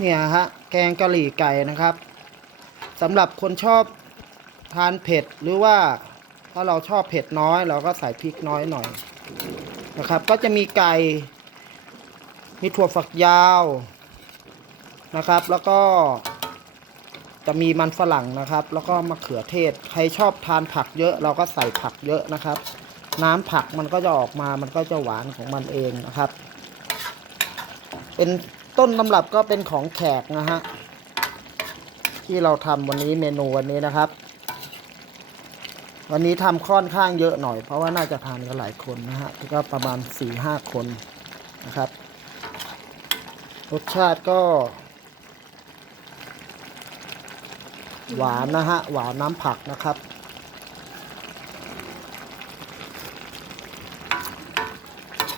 เนี่ยฮะแกงกะหรี่ไก่นะครับสำหรับคนชอบทานเผ็ดหรือว่าถ้าเราชอบเผ็ดน้อยเราก็ใส่พริกน้อยหน่อยนะครับ ก็จะมีไก่มีถั่วฝักยาวนะครับ แล้วก็จะมีมันฝรั่งนะครับ แล้วก็มะเขือเทศใครชอบทานผักเยอะ เราก็ใส่ผักเยอะนะครับ น้ำผักมันก็จะออกมามันก็จะหวานของมันเองนะครับ เป็น ต้นตำรับก็เป็นของแขกนะฮะ ที่เราทำวันนี้เมนูวันนี้นะครับ วันนี้ทำค่อนข้างเยอะหน่อย เพราะว่าน่าจะทานกันหลายคนนะฮะก็ประมาณสี่ห้าคนนะครับ รสชาติก็ หวานนะฮะ หวานน้ำผักนะครับ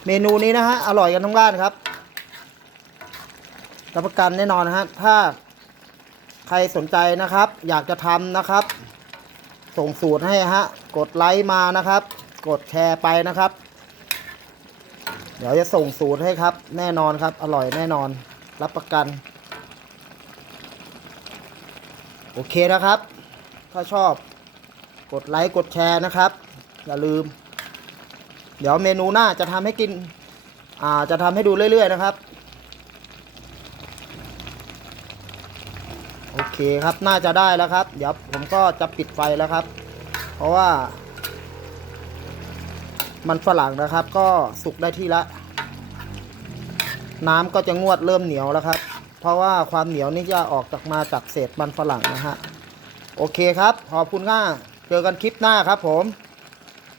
เมนูนี้นะฮะ อร่อยกันทั้งบ้านครับ รับประกันแน่นอนนะฮะถ้าใครสนใจนะครับ อยากจะทำนะครับ ส่งสูตรให้ฮะกดไลค์มานะครับ กดแชร์ไปนะครับ เดี๋ยวจะส่งสูตรให้ครับ แน่นอนครับ อร่อยแน่นอน รับประกัน โอเคนะครับ ถ้าชอบกดไลค์กดแชร์นะครับ อย่าลืม เดี๋ยวเมนูหน้าจะทำให้กิน อ่าจะทำให้ดูเรื่อย ๆ นะครับ โอ เคครับน่าจะได้แล้วครับ เดี๋ยวผมก็จะปิดไฟแล้วครับ เพราะว่า มันฝรั่งนะครับ ก็สุกได้ที่ละน้ำก็จะงวดเริ่มเหนียวแล้วครับ เพราะว่าความเหนียวนี่จะออกจากมาจากเศษมันฝรั่งนะฮะ โอเคครับ ขอบคุณมากเจอกันคลิปหน้าครับผม